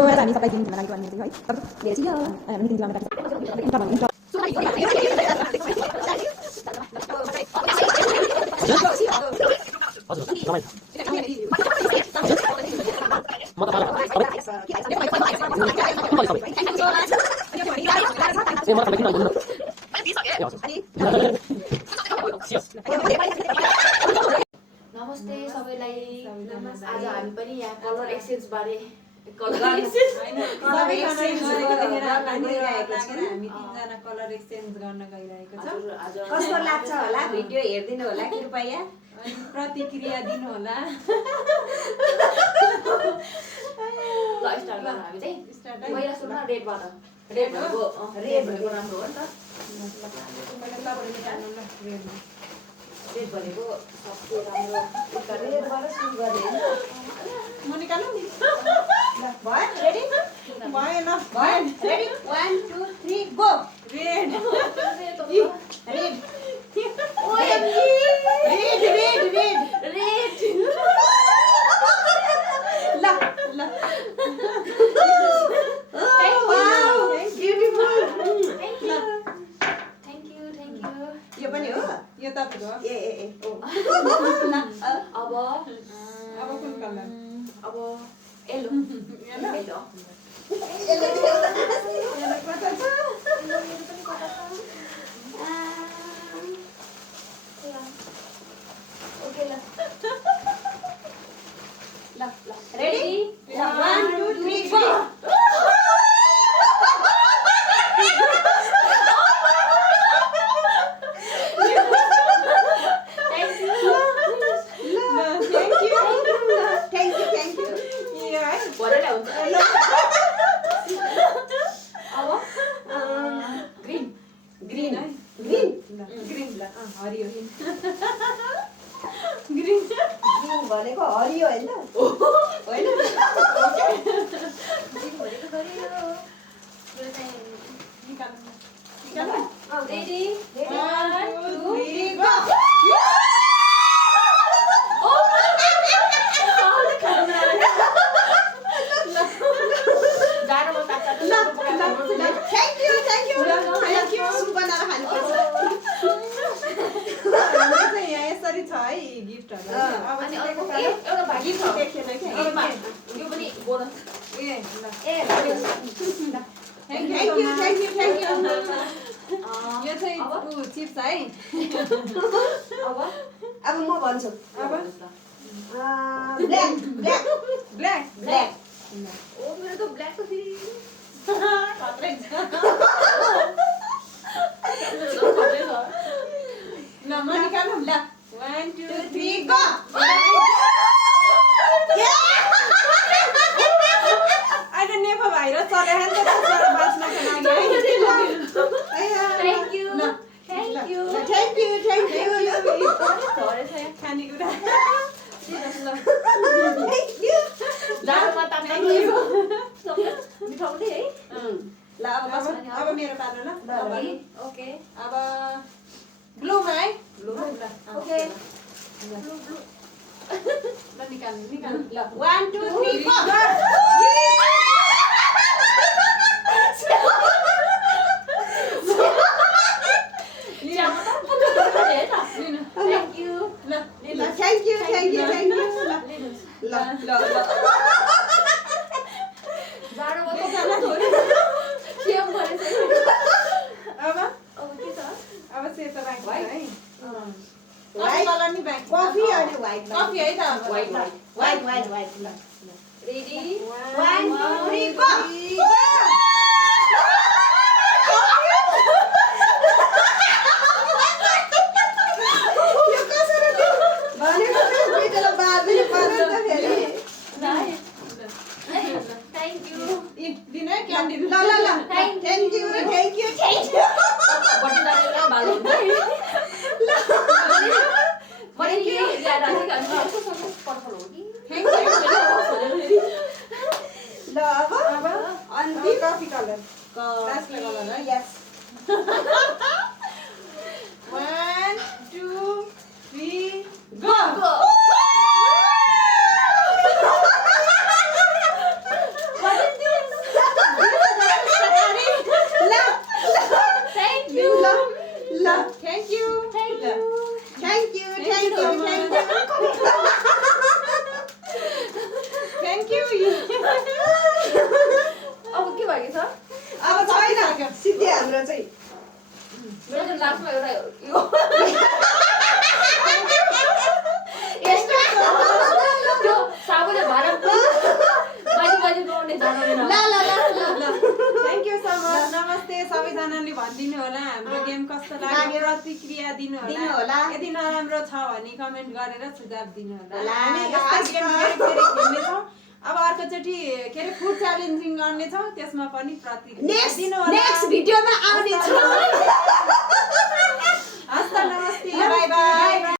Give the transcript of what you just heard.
एउटा हामी सबलाई दिन भनेर भनेको है तपाईँ धेरै चाहिँ हामी दिन लामा नमस्ते सबैलाई आज हामी पनि यहाँ कलर एक्सचेन्ज बारे कलर एक्सचेन्ज हामी तीनजना कलर एक्सचेन्ज गर्न गइरहेको छौँ। कस्तो लाग्छ होला भिडियो हेर्दिनु होला कृपया प्रतिक्रिया दिनु होला। ल स्टार्ट गरौँ हामी चाहिँ पहिला सुरुमा रेडबाट रेड भनेको राम्रो हो नि त। रेड भनेको सबसे राम्रो रेडबाट सुरु गरे हैन म निकाल्नु नि भयो रेडी भएन भयो ready 1 2 3 go red red OMG red red red red ल ल wow beautiful thank you yo पनि हो यो तपाईको ए ए ए ओ अब कुन कलर अब येलो येलो ओके ल ल ल रेडी 1 2 3 गो हरियो ग्रीन भनेको हरियो हैन हैन ready 1 2 3 go thank you soup बनाएर खानुपर्छ यसरी छ है गिफ्टहरु अनि अर्को एउटा भागी छ देखेन के यो पनि बोनस ए ल थ्यांक यू यो चाहिँ चिप्स है अब म भन्छु अब ब्ल्याक ब्ल्याक ब्ल्याक ओ मेरो त ब्ल्याक त फेरि खत्रै छ ल म निकाल्नु ल 1 2 3 गो अहिले नेपा भाइरस चले हाल्छ त बाँच्नको लागि थ्यांक यू खानेकुरा जाडोमा ताप्न मिठाउने है ल अब मेरो पालो ल ओके अब ब्लूमा है ओके ल निकाल्नु ल 1 2 3 go thank you thank you ल जाडोमा त सेम गरेछ अब अब के छ अब सेतो बाँकी छ है व्हाइट कलर नि बाँकी कफी अनि व्हाइट कफी है त व्हाइट ल रेडी 1 2 3 गो यो कसरी भनेको बिटला बाबुले पर्छ त फेरि थ्यांक यू दिन है क्यान्डी ल थ्यांक यू बड्डी दाजुलाई भालो हुन्छ मैले के याद आयो कि पर्पल हो कि ल अब अन्तिम कफी कलर लास्ट कलर है यस 1 2 3 गो What did you अब के भएको छ अब छैन सिद्धि हाम्रो चाहिँ मेरो चाहिँ लास्टमा एउटा यो त्यो साबुले भाडा बाजी गाउने जान्दैन थ्याङ्क यू सो मच नमस्ते सबैजनाले भनिदिनु होला हाम्रो गेम कस्तो लाग्यो प्रतिक्रिया दिनु होला यदि नराम्रो छ भने कमेन्ट गरेर सुझाव दिनु होला हामी यस्तो गेम फेरि खेल्नेछौँ अब अर्कोचोटि के अरे फुड च्यालेन्जिङ गर्नेछौँ त्यसमा पनि प्रतिक्रिया दिनु होला नेक्स्ट भिडियोमा आउने छ हस् त नमस्ते बाई बाई